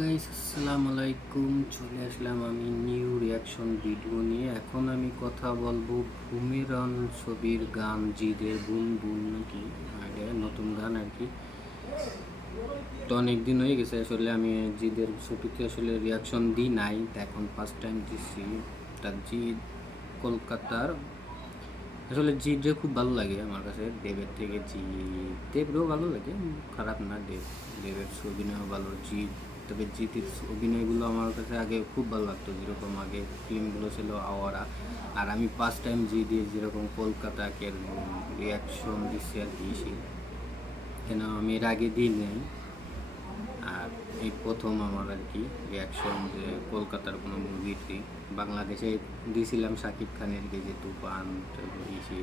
Guys, আসসালামু আলাইকুম। চলে আসলাম আমি নিউ রিয়াকশন ভিডিও নিয়ে। এখন আমি কথা বলবো ভূমিরন ছবির গান জিদের বুন বুন, নাকি আগে নতুন গান আর কি। তো অনেক দিন হয়ে গেছে আসলে আমি জিদের ছবিতে আসলে রিয়াকশন দিই নাই, তা এখন ফার্স্ট টাইম দিচ্ছি। তা জিদ কলকাতার, আসলে জিদরে খুব ভালো লাগে আমার কাছে। দেবের থেকে দেবরেও ভালো লাগে, খারাপ না। দেবের অভিনয়ও ভালো। তবে জিতের অভিনয়গুলো আমার কাছে আগে খুব ভালো লাগতো, যেরকম আগে ফিল্মগুলো ছিল আওয়ারা। আর আমি ফার্স্ট টাইম জিদের যেরকম কলকাতাকে রিয়াকশন দিচ্ছি আর কি, কেন আমি এর আগে দিই নাই। আর এই প্রথম আমার আর কি রিয়াকশন, যে কলকাতার কোনো মুভিতে। বাংলাদেশে দিয়েছিলাম শাকিব খানের যে তুফান, ইসে,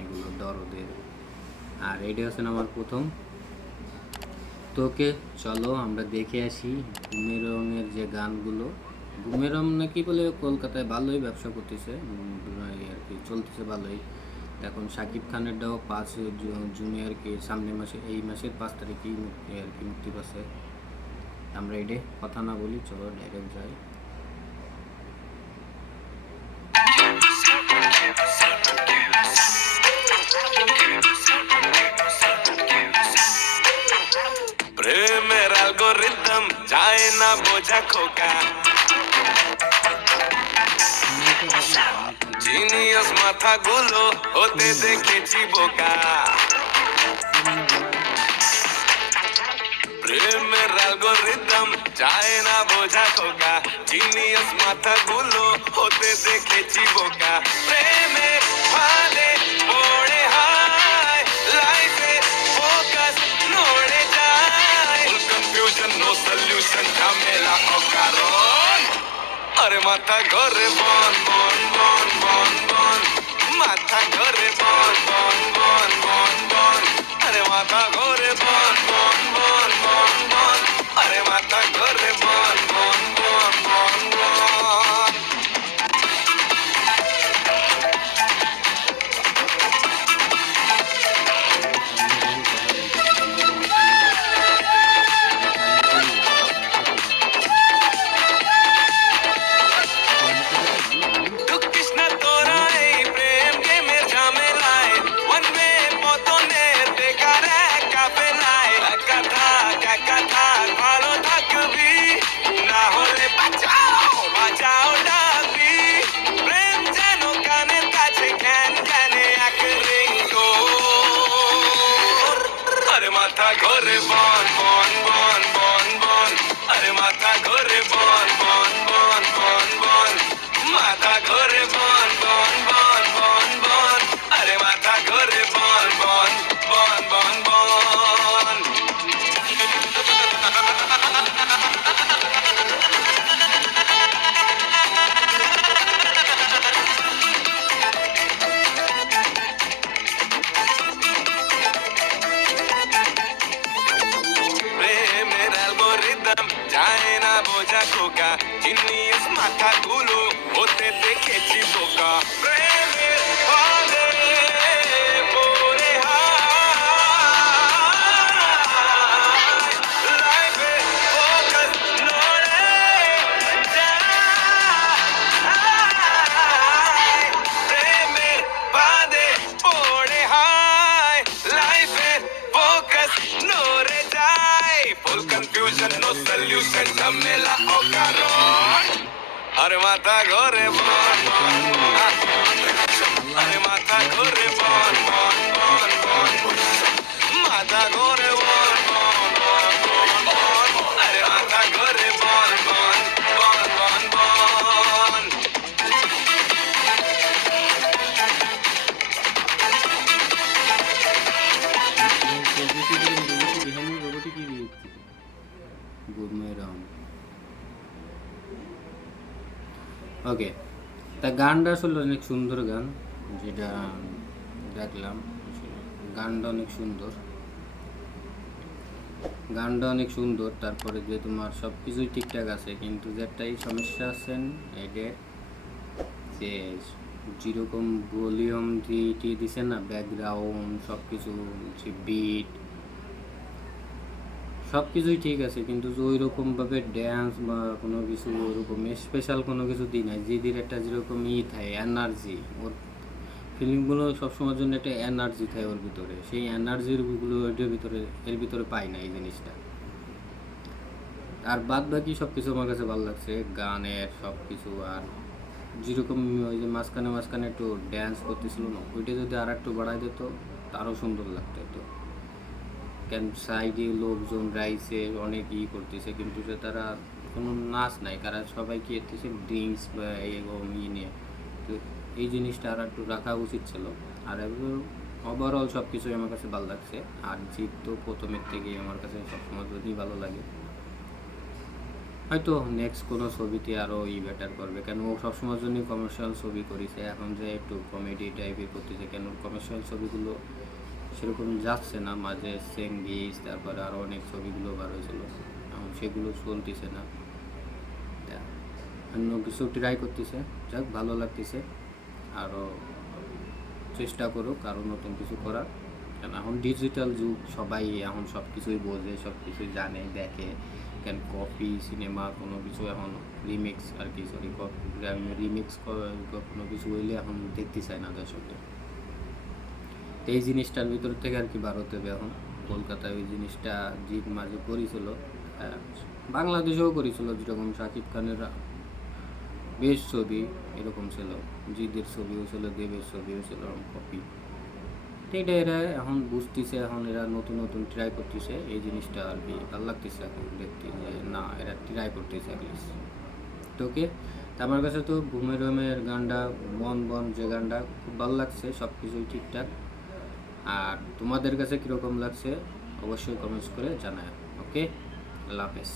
এগুলো দরদের। আর এটা হচ্ছে আমার প্রথম। তোকে চলো আমরা দেখে আসি বুমেরঙের যে গানগুলো। বুমেরং নাকি বলে কলকাতায় ভালোই ব্যবসা করতেছে আর কি, চলতেছে ভালোই। এখন শাকিব খানেরটাও 5 জুনে আর কি, সামনের মাসে, এই মাসের 5 তারিখেই আর কি মুক্তি পাচ্ছে। আমরা এটা কথা না বলি, চলো ডাইরেক্ট যাই। প্রেমের অ্যালগরিদম যায় না বোঝা খোকা, জিনিয়াস মাথাগুলো হতে দেখেছি বোকা। প্রেমের অ্যালগরিদম যায় না বোঝা খোকা, জিনিয়াস মাথাগুলো হতে দেখেছি বোকা। প্রেমের ফাঁদে পড়ে হায়, লাইফে ফোকাস নড়ে যায়। ফুল কনফিউশন, নো সলিউশন, ঝামেলা অকারণ। আরে মাথা ঘরে বন বন বন বন বন, মাথা ঘরে বন বন বন বন বন। আরে মাথা ঘরে বন বন বন বন বন, আরে মাথা ঘরে বন বন বন বন বন। ঢুকিস না তোরা এই প্রেম গেমের ঝামেলায়, ওয়ান ওয়ে পতনের বেকার এক কাফেলায়। একা থাক ভালো থাকবি, না হলে বাঁচাও বাঁচাও ডাকবি। প্রেম যেন কানের কাছে জ্ঞান জ্ঞানে এক রিংটোন। আরে মাথা ঘরে বন বন বন বন বন, আরে মাথা ঘরে বন বন বন বন বন, মাথা ঘরে বন বন বন বন বন, আরে মাথা ঘরে বন বন বন বন বন। প্রেমের অ্যালগরিদম যায় না বোঝা খোকা, জিনিয়াস মাথাগুলো হতে দেখেছি বোকা। প্রেমের ফাঁদে পড়ে হায়, লাইফে ফোকাস নড়ে যায়। প্রেমের ফাঁদে পড়ে হায়, লাইফে ফোকাস নড়ে যায়। ফুল কনফিউশন, নো সলিউশন, ঝামেলা অকারণ। আরে মাথা ঘরে বন বন বন, আরে মাথা ঘরে বন বন বন বন, মাথা ঘরে বন বন বন বন বন, আরে মাথা ঘরে বন বন বন বন বন। ওকে, তা গানটা আসলে অনেক সুন্দর গান, যেটা দেখলাম। গানটা অনেক সুন্দর, গানটা অনেক সুন্দর। তারপরে যে তোমার সব কিছুই ঠিকঠাক আছে, কিন্তু যে একটাই সমস্যা আছেন এদের, যে যেরকম ভলিউম দিয়ে দিছে না, ব্যাকগ্রাউন্ড সব কিছু, যে বিট সব কিছুই ঠিক আছে, কিন্তু যে ওই রকমভাবে ড্যান্স বা কোনো কিছু ওরকম স্পেশাল কোনো কিছু দিই নাই। জিদির একটা যেরকম থাকে এনার্জি, ওর ফিল্মগুলো সবসময়ের জন্য একটা এনার্জি থাকে ওর ভিতরে, সেই এনার্জিগুলো এর ভিতরে পাই না এই জিনিসটা। আর বাদ বাকি সব কিছু আমার কাছে ভালো লাগছে, গানের সব কিছু। আর যেরকম ওই যে মাঝখানে মাঝখানে একটু ড্যান্স করতেছিল না, ওইটা যদি আর একটু বাড়াই দিত আরও সুন্দর লাগতো। তো কেন সাইডে লোকজন রাইছে অনেক করতেছে, কিন্তু যে তারা কোনো নাচ নাই, তারা সবাই কি এতেছে ড্রিঙ্কস বা এরকম নিয়ে। তো এই জিনিসটা আর একটু রাখা উচিত ছিল। আর ওভারঅল সব কিছুই আমার কাছে ভালো লাগছে। আর জিৎ তো প্রথমের থেকেই আমার কাছে সবসময় যদি ভালো লাগে। হয়তো নেক্সট কোনো ছবিতে আরও বেটার করবে, কেন ও সবসময়ের জন্যই কমার্শিয়াল ছবি করেছে। এখন যে একটু কমেডি টাইপের করতেছে, কেন কমার্শিয়াল ছবিগুলো সেরকম যাচ্ছে না। মাঝে সেঙ্গিস, তারপরে আরও অনেক ছবিগুলো বার হয়েছিল, এখন সেগুলো চলতেছে না। তা অন্য কিছু ট্রাই করতেছে, যাক ভালো লাগতেছে। আরও চেষ্টা করুক আরও নতুন কিছু করার, কেন এখন ডিজিটাল যুগ, সবাই এখন সব কিছুই বোঝে, সব কিছুই জানে, দেখে। কেন কপি সিনেমা কোনো কিছু এখন রিমিক্স আর কি, সরি রিমিক্স কোনো কিছু হইলে এখন দেখতে চায় না দর্শকদের। তো এই জিনিসটার ভিতর থেকে আর কি ভারতে এখন কলকাতায় ওই জিনিসটা জিৎ মাঝে করেছিল, বাংলাদেশেও করেছিল। যেরকম শাকিব খানের বেশ ছবি এরকম ছিল, জিদের ছবিও ছিল, দেবের ছবিও ছিল কপি। তো এটা এরা এখন বুঝতেছে, এখন এরা নতুন নতুন ট্রাই করতেছে। এই জিনিসটা আর কি ভালো লাগতেছে এখন দেখতে, যে না এরা ট্রাই করতেছে অ্যাটলিস্ট। তো ওকে, তা আমার কাছে তো ঘুমের রুমের গানটা, বন বন যে গানটা খুব ভালো লাগছে, সব কিছুই ঠিকঠাক। আর তোমাদের কাছে কীরকম লাগছে অবশ্যই কমেন্টস করে জানায়। ওকে, আল্লাহ হাফেজ।